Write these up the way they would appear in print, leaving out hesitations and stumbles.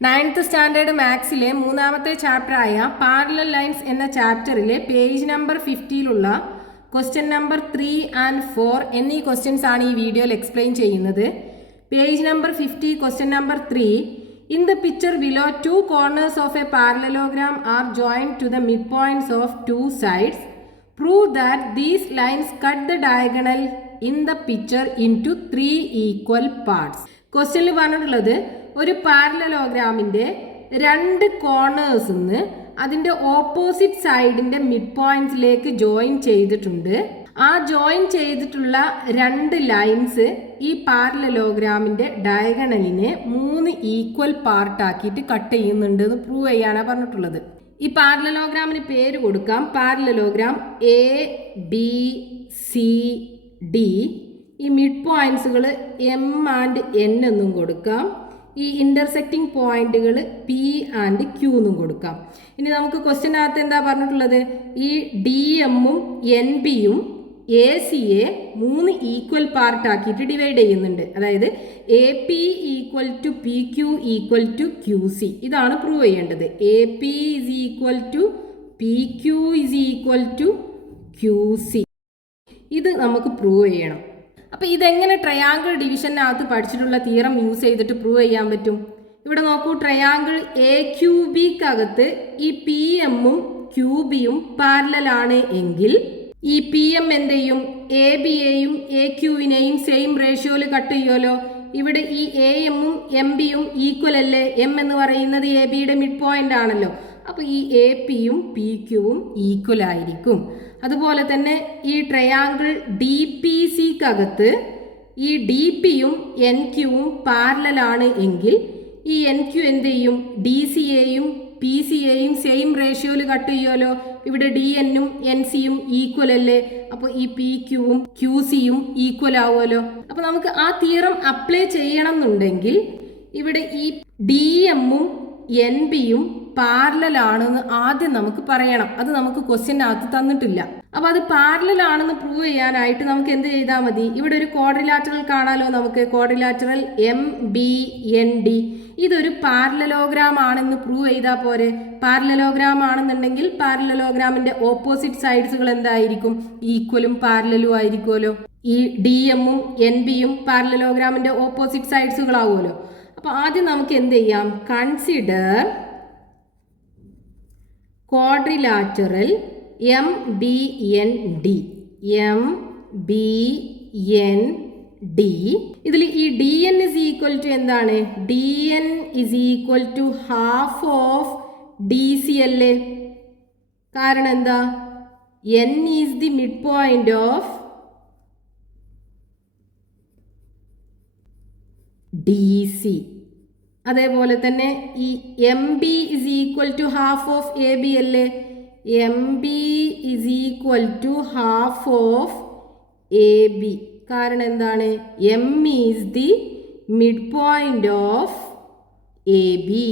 9th standard മാത്സിലെ മൂന്നാമത്തെ ചാപ്റ്ററായ parallel lines എന്ന ചാപ്റ്ററിലെ പേജ് നമ്പർ 50ലുള്ള ക്വസ്റ്റ്യൻ നമ്പർ 3 ആൻഡ് 4 എന്നീ ക്വസ്റ്റ്യൻസ് ആണ് ഈ വീഡിയോയിൽ എക്സ്പ്ലെയിൻ ചെയ്യുന്നത്. Page number 50 question number 3. In the picture below, two corners of a parallelogram are joined to the midpoints of two sides. Prove that these lines cut the diagonal in the picture into 3 equal parts. ക്വസ്റ്റ്യനിൽ പറഞ്ഞിട്ടുള്ളത് ഒരു പാരലലോഗ്രാമിൻ്റെ രണ്ട് കോർണേഴ്സിൽ നിന്ന് അതിൻ്റെ opposite സൈഡിൻ്റെ mid പോയിന്റ്സിലേക്ക് join ചെയ്തിട്ടുണ്ട്. ആ join ചെയ്തിട്ടുള്ള രണ്ട് ലൈൻസ് ഈ പാരലലോഗ്രാമിൻ്റെ ഡയഗണലിനെ 3 ഈക്വൽ പാർട്ടാക്കിയിട്ട് കട്ട് ചെയ്യുന്നുണ്ട് എന്ന് പ്രൂവ് ചെയ്യാനാണ് പറഞ്ഞിട്ടുള്ളത്. ഈ പാരലലോഗ്രാമിന് പേര് കൊടുക്കാം. Parallelogram A B C D. ഈ മിഡ് പോയിന്റ്സുകൾ എം ആൻഡ് എൻ എന്നും കൊടുക്കാം. ഈ ഇന്റർസെക്റ്റിംഗ് പോയിന്റുകൾ പി ആൻഡ് ക്യൂ എന്നും കൊടുക്കാം. ഇനി നമുക്ക് ക്വസ്റ്റ്യനകത്ത് എന്താ പറഞ്ഞിട്ടുള്ളത്? ഈ ഡി എമ്മും എൻ ബിയും എ സിയെ 3 ഈക്വൽ പാർട്ടാക്കിയിട്ട് ഡിവൈഡ് ചെയ്യുന്നുണ്ട്. അതായത് A P equal to P Q equal to Q C. ഇതാണ് പ്രൂവ് ചെയ്യേണ്ടത്. A P is equal to P Q is equal to Q C. ഇത് നമുക്ക് പ്രൂവ് ചെയ്യണം. അപ്പോൾ ഇതെങ്ങനെ ട്രയാങ്കിൾ ഡിവിഷനകത്ത് പഠിച്ചിട്ടുള്ള തിയറം യൂസ് ചെയ്തിട്ട് പ്രൂവ് ചെയ്യാൻ പറ്റും? ഇവിടെ നോക്കൂ, ട്രയാങ്കിൾ എ ക്യൂ ബിക്കകത്ത് ഈ പി എമ്മും ക്യൂ ബിയും പാരലലാണ് എങ്കിൽ ഈ പി എം എന്ത് ചെയ്യും? എ ബിയെയും എ ക്യൂവിനെയും സെയിം റേഷ്യോയിൽ കട്ട് ചെയ്യുമല്ലോ. ഇവിടെ ഈ എ എമ്മും എം ബിയും ഈക്വൽ അല്ലേ? എം എന്ന് പറയുന്നത് എ ബിയുടെ മിഡ് പോയിന്റ് ആണല്ലോ. അപ്പോൾ ഈ എ പിയും പി ക്യൂവും ഈക്വൽ ആയിരിക്കും. അതുപോലെ തന്നെ ഈ ട്രയാങ്കിൾ ഡി പി സിക്കകത്ത് ഈ ഡി പിയും എൻ ക്യൂവും പാരലലാണ് എങ്കിൽ ഈ എൻ ക്യൂ എന്ത് ചെയ്യും? ഡി സിയെയും പി സിയെയും സെയിം റേഷ്യോയിൽ കട്ട് ചെയ്യുമല്ലോ. ഇവിടെ ഡി എന്നും എൻ സിയും ഈക്വൽ അല്ലേ? അപ്പോൾ ഈ പി ക്യൂവും ക്യൂ സിയും ഈക്വൽ ആവുമല്ലോ. അപ്പോൾ നമുക്ക് ആ തിയറം അപ്ലൈ ചെയ്യണം എന്നുണ്ടെങ്കിൽ ഇവിടെ ഈ ഡി എമ്മും എൻ ബിയും പാരലലാണെന്ന് ആദ്യം നമുക്ക് പറയണം. അത് നമുക്ക് ക്വസ്റ്റ്യനകത്ത് തന്നിട്ടില്ല. അപ്പോൾ അത് പാരലലാണെന്ന് പ്രൂവ് ചെയ്യാനായിട്ട് നമുക്ക് എന്ത് ചെയ്താൽ മതി? ഇവിടെ ഒരു ക്വാഡ്രിലാറ്ററൽ കാണാലോ നമുക്ക്. Quadrilateral M B N D. ഇതൊരു പാരലലോഗ്രാം ആണെന്ന് പ്രൂവ് ചെയ്താൽ പോരെ? പാരലലോഗ്രാം ആണെന്നുണ്ടെങ്കിൽ പാരലലോഗ്രാമിന്റെ ഓപ്പോസിറ്റ് സൈഡ്സുകൾ എന്തായിരിക്കും? ഈക്വലും പാരലലും ആയിരിക്കുമല്ലോ. ഈ ഡി എമ്മും എൻ ബിയും പാരലലോഗ്രാമിന്റെ ഓപ്പോസിറ്റ് സൈഡ്സുകളാവുമല്ലോ. അപ്പോൾ ആദ്യം നമുക്ക് എന്ത് ചെയ്യാം? Consider quadrilateral M B N D. M B N D. ഇതിൽ ഈ D N is equal to എന്താണ്? D N is equal to half of D C അല്ലേ? കാരണം എന്താ? N is the midpoint of D C. അതേപോലെ തന്നെ ഈ M B is equal to half of A B അല്ലേ? M B is equal to half of A B. കാരണം എന്താണ്? M is the midpoint of A B.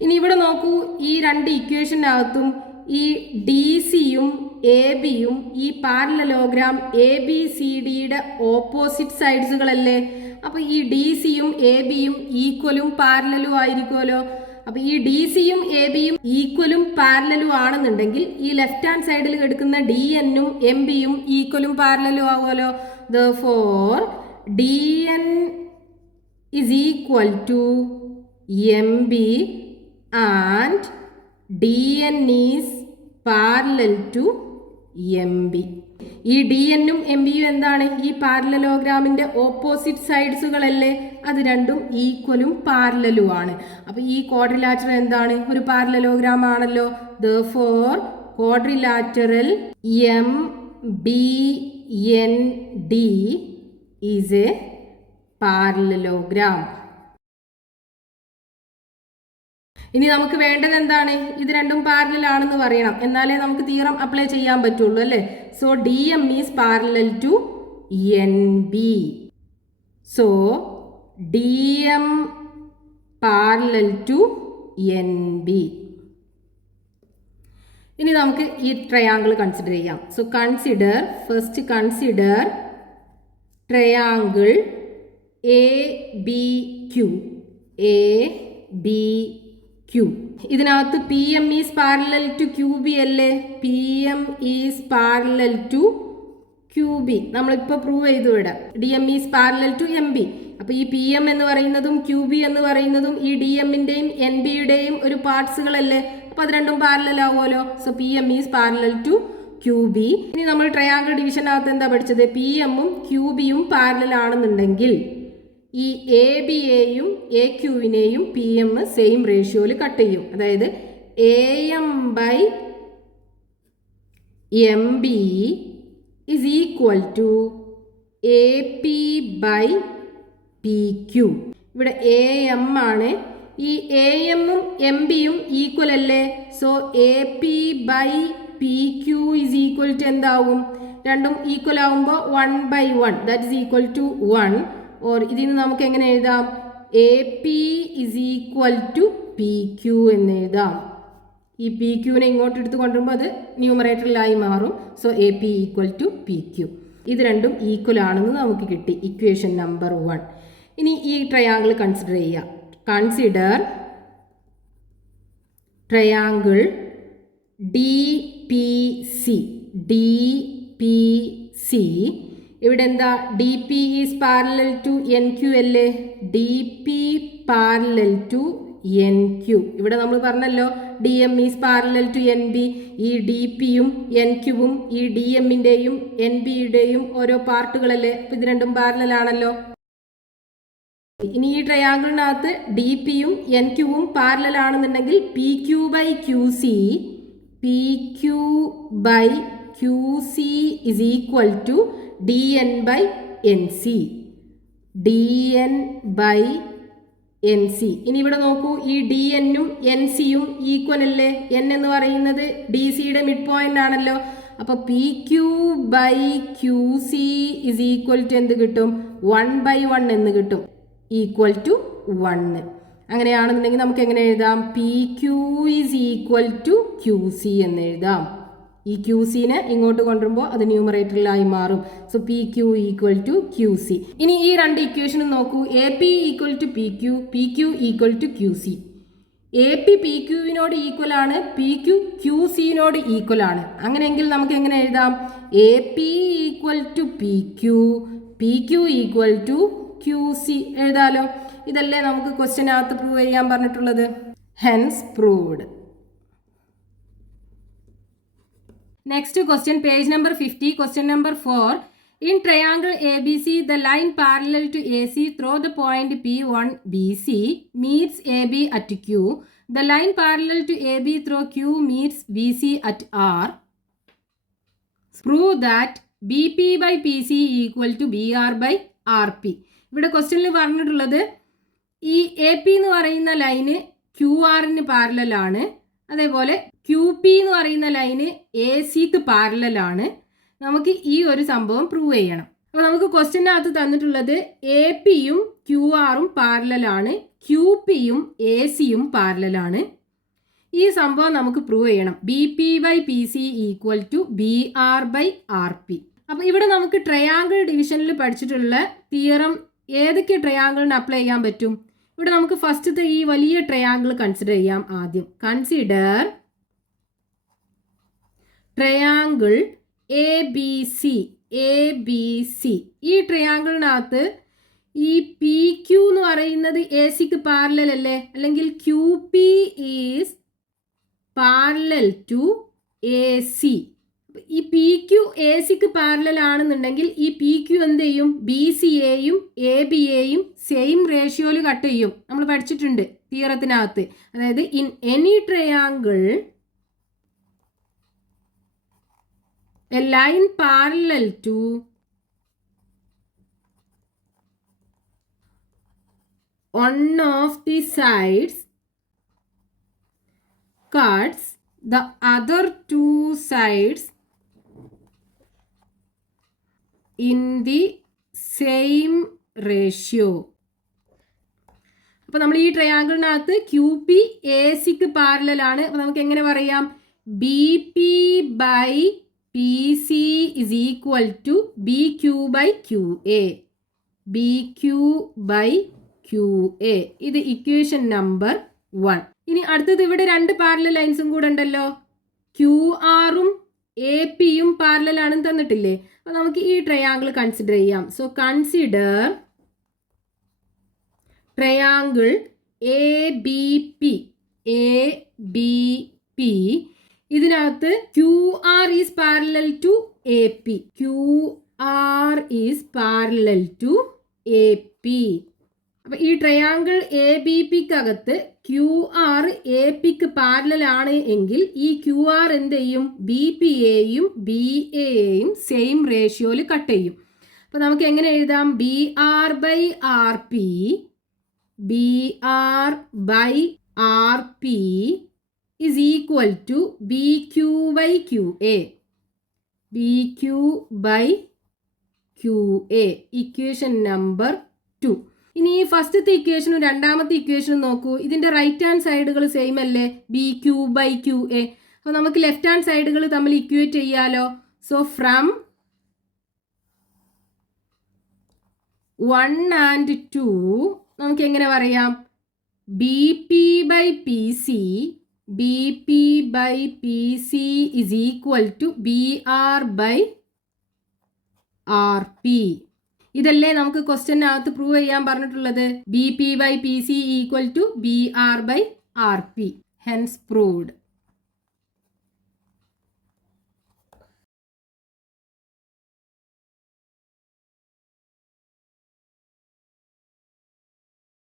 ഇനി ഇവിടെ നോക്കൂ, ഈ രണ്ട് ഇക്വേഷനകത്തും ഈ ഡി സിയും എ ബിയും ഈ പാരലലോഗ്രാം എ ബി സി ഡിയുടെ ഓപ്പോസിറ്റ് സൈഡ്സുകളല്ലേ? അപ്പോൾ ഈ ഡി സിയും എ ബിയും ഈക്വലും പാരലലും ആയിരിക്കുമല്ലോ. അപ്പോൾ ഈ ഡി സിയും എ ബിയും ഈക്വലും പാരലലും ആണെന്നുണ്ടെങ്കിൽ ഈ ലെഫ്റ്റ് ഹാൻഡ് സൈഡിൽ എടുക്കുന്ന ഡി എന്നും എം ബിയും ഈക്വലും പാരലലും ആവുമല്ലോ. Therefore, D N is equal to M B and D N is parallel to M B. ഈ ഡി എന്നും എം ബിയും എന്താണ്? ഈ പാരലലോഗ്രാമിന്റെ ഓപ്പോസിറ്റ് സൈഡ്സുകളല്ലേ? അത് രണ്ടും ഈക്വലും പാരലലും ആണ്. അപ്പോൾ ഈ ക്വാഡ്രിലാറ്ററൽ എന്താണ്? ഒരു പാരലലോഗ്രാം ആണല്ലോ. Therefore, quadrilateral M B N D is A parallelogram. ഇനി നമുക്ക് വേണ്ടത് എന്താണ്? ഇത് രണ്ടും പാരലൽ ആണെന്ന് പറയണം. എന്നാലേ നമുക്ക് തിയറം അപ്ലൈ ചെയ്യാൻ പറ്റുള്ളൂ അല്ലേ? So D M is parallel to N B. So D M parallel to N B. ഇനി നമുക്ക് ഈ ട്രയാങ്കിൾ കൺസിഡർ ചെയ്യാം. So first consider triangle A B Q. A B Q. ഇതിനകത്ത് P M is parallel to Q B അല്ലേ? P M is parallel to Q B നമ്മളിപ്പോൾ prove ചെയ്തു ഇവിടെ. D M is parallel to M B. അപ്പോൾ ഈ P M എന്ന് പറയുന്നതും Q B എന്ന് പറയുന്നതും ഈ ഡി എമ്മിൻ്റെയും എൻ ബിയുടെയും ഒരു പാർട്സുകളല്ലേ? അപ്പോൾ അത് രണ്ടും പാരലൽ ആവുമല്ലോ. So P M is parallel to Q B. ഇനി നമ്മൾ ട്രയാങ്കിൾ ഡിവിഷനകത്ത് എന്താ പഠിച്ചത്? പി എമ്മും ക്യൂ ബിയും പാരലൽ ആണെന്നുണ്ടെങ്കിൽ ഈ എ ബിയെയും എ ക്യൂവിനെയും പി എം സെയിം റേഷ്യോയിൽ കട്ട് ചെയ്യും. അതായത് A M by M B is equal to A P by P Q. ഇവിടെ എ എം ആണ്. ഈ എ എമ്മും എം ബിയും ഈക്വൽ അല്ലേ? So A P by P Q is equal to എന്താവും? രണ്ടും ഈക്വൽ ആവുമ്പോൾ 1/1 that is equal to 1. Or ഇതിന് നമുക്ക് എങ്ങനെ എഴുതാം? A P is equal to P Q എന്ന് എഴുതാം. ഈ പി ക്യൂവിനെ ഇങ്ങോട്ട് എടുത്ത് കൊണ്ടുവരുമ്പോൾ അത് ന്യൂമറേറ്ററിലായി മാറും. So A P equal to P Q. ഇത് രണ്ടും ഈക്വൽ ആണെന്ന് നമുക്ക് കിട്ടി. Equation number 1. ഇനി ഈ ട്രയാങ്കിൾ കൺസിഡർ ചെയ്യാം. Consider triangle D P C. D P C. ഇവിടെ എന്താ? D P is parallel to N Q അല്ലേ? D P parallel to N Q. ഇവിടെ നമ്മൾ പറഞ്ഞല്ലോ D M is parallel to N B. ഈ ഡി പിയും N ക്യൂവും ഈ ഡി എമ്മിൻ്റെയും എൻ ബിയുടെയും ഓരോ പാർട്ടുകളല്ലേ? അപ്പോൾ ഇത് രണ്ടും പാരലൽ ആണല്ലോ. ഇനി ഈ ട്രയാങ്കിളിനകത്ത് ഡി പിയും എൻ ക്യൂവും പാരലൽ ആണെന്നുണ്ടെങ്കിൽ P Q by Q C, P Q by Q C is equal to D N by N C. D N by N C. ഇനി ഇവിടെ നോക്കൂ, ഈ ഡി എന്നും എൻ സിയും ഈക്വൽ അല്ലേ? എൻ എന്ന് പറയുന്നത് ഡി സിയുടെ മിഡ് പോയിന്റ് ആണല്ലോ. അപ്പോൾ P Q by Q C is equal to എന്ത് കിട്ടും? 1/1 എന്ന് കിട്ടും. Equal to 1. അങ്ങനെയാണെന്നുണ്ടെങ്കിൽ നമുക്ക് എങ്ങനെ എഴുതാം? P Q is equal to Q C എന്ന് എഴുതാം. ഈ ക്യൂ സിനെ ഇങ്ങോട്ട് കൊണ്ടുവരുമ്പോൾ അത് ന്യൂമറേറ്ററിലായി മാറും. So P Q equal to Q C. ഇനി ഈ രണ്ട് ഇക്വേഷനും നോക്കൂ. A P equal to P Q, P Q equal to Q C. A P P ക്യൂവിനോട് ഈക്വൽ ആണ്, പി ക്യൂ ക്യൂ സിനോട് ഈക്വൽ ആണ്. അങ്ങനെയെങ്കിൽ നമുക്ക് എങ്ങനെ എഴുതാം? A P equal to P Q, P Q equal to Q C എഴുതാലോ. ഇതല്ലേ നമുക്ക് ക്വസ്റ്റ്യനകത്ത് പ്രൂവ് ചെയ്യാൻ പറഞ്ഞിട്ടുള്ളത്. Hence proved. Next question, page number 50, question number 4. In triangle ABC, the line parallel to AC through the point P1 BC meets AB at Q. The line parallel to AB through Q meets BC at R. Prove that BP by PC equal to BR by RP. ഇവിടെ ക്വസ്റ്റ്യനിൽ പറഞ്ഞിട്ടുള്ളത് ഈ A P എന്ന് പറയുന്ന line Q ആറിന് പാരലലാണ്. അതേപോലെ Q P എന്ന് പറയുന്ന ലൈന് എ സിക്ക് പാരലലാണ്. നമുക്ക് ഈ ഒരു സംഭവം പ്രൂവ് ചെയ്യണം. അപ്പോൾ നമുക്ക് ക്വസ്റ്റ്യനകത്ത് തന്നിട്ടുള്ളത് എ പിയും ക്യു ആറും പാരലലാണ്, ക്യു പിയും എ സിയും പാരലലാണ്. ഈ സംഭവം നമുക്ക് പ്രൂവ് ചെയ്യണം. B P by P C equal to B R by R P. അപ്പോൾ ഇവിടെ നമുക്ക് ട്രയാങ്കിൾ ഡിവിഷനിൽ പഠിച്ചിട്ടുള്ള തിയറം ഏതൊക്കെ ട്രയാങ്കിളിന് അപ്ലൈ ചെയ്യാൻ പറ്റും? ഇവിടെ നമുക്ക് ഫസ്റ്റത്തെ ഈ വലിയ ട്രയാങ്കിൾ കൺസിഡർ ചെയ്യാം. ആദ്യം consider triangle A B C. A B C ഈ ട്രയാങ്കിളിനകത്ത് ഈ പി ക്യൂ എന്ന് പറയുന്നത് എ സിക്ക് പാരലൽ അല്ലേ? അല്ലെങ്കിൽ Q P is parallel to A C. ഈ പി ക്യൂ എ സിക്ക് പാരലൽ ആണെന്നുണ്ടെങ്കിൽ ഈ പി ക്യൂ എന്ത് ചെയ്യും? ബി സിയെയും എ ബിയെയും സെയിം റേഷ്യോയിൽ കട്ട് ചെയ്യും. നമ്മൾ പഠിച്ചിട്ടുണ്ട് തിയറത്തിനകത്ത്. അതായത് in any triangle a line parallel to one of the sides cuts the other two sides in the same ratio. അപ്പോൾ നമ്മൾ ഈ ട്രയാങ്കിളിനകത്ത് ക്യൂ പി എ സിക്ക് പാരലലാണ്. അപ്പോൾ നമുക്ക് എങ്ങനെ പറയാം? B P by P C is equal to B Q by Q A. B Q by Q A. ഇത് equation number 1. ഇനി അടുത്തത് ഇവിടെ 2 പാരലൽ ലൈൻസും കൂടെ ഉണ്ടല്ലോ. ക്യു ആറും എ പിയും പാരലൽ ആണെന്ന് തന്നിട്ടില്ലേ. അപ്പോൾ നമുക്ക് ഈ ട്രയാങ്കിൾ കൺസിഡർ ചെയ്യാം. So consider triangle A B P. A B P. ഇതിനകത്ത് Q R is parallel to A P. Q R is parallel to A P. അപ്പൊ ഈ ട്രയാങ്കിൾ എ ബി പിക്കകത്ത് ക്യു ആർ എ പിക്ക് parallel ആണ് എങ്കിൽ ഈ Q R എന്ത് ചെയ്യും? ബി പി എയും ബി എയും സെയിം റേഷ്യോയിൽ കട്ട് ചെയ്യും. അപ്പൊ നമുക്ക് എങ്ങനെ എഴുതാം? B R by R P, B R by R P is equal to BQ by QA. BQ by QA. Equation number 2. ഇനി ഈ ഫസ്റ്റത്തെ ഇക്വേഷനും രണ്ടാമത്തെ ഇക്വേഷനും നോക്കൂ. ഇതിന്റെ റൈറ്റ് ഹാൻഡ് സൈഡുകൾ സെയിം അല്ലേ? BQ by QA. അപ്പോൾ നമുക്ക് ലെഫ്റ്റ് ഹാൻഡ് സൈഡുകൾ തമ്മിൽ ഇക്വേറ്റ് ചെയ്യാലോ. സോ ഫ്രം 1 and 2 നമുക്ക് എങ്ങനെ പറയാം? BP by PC, BP by PC is equal to BR by RP. ഇതല്ലേ നമുക്ക് ക്വസ്റ്റ്യനകത്ത് പ്രൂവ് ചെയ്യാൻ പറഞ്ഞിട്ടുള്ളത്. BP by PC equal to BR by RP. Hence proved.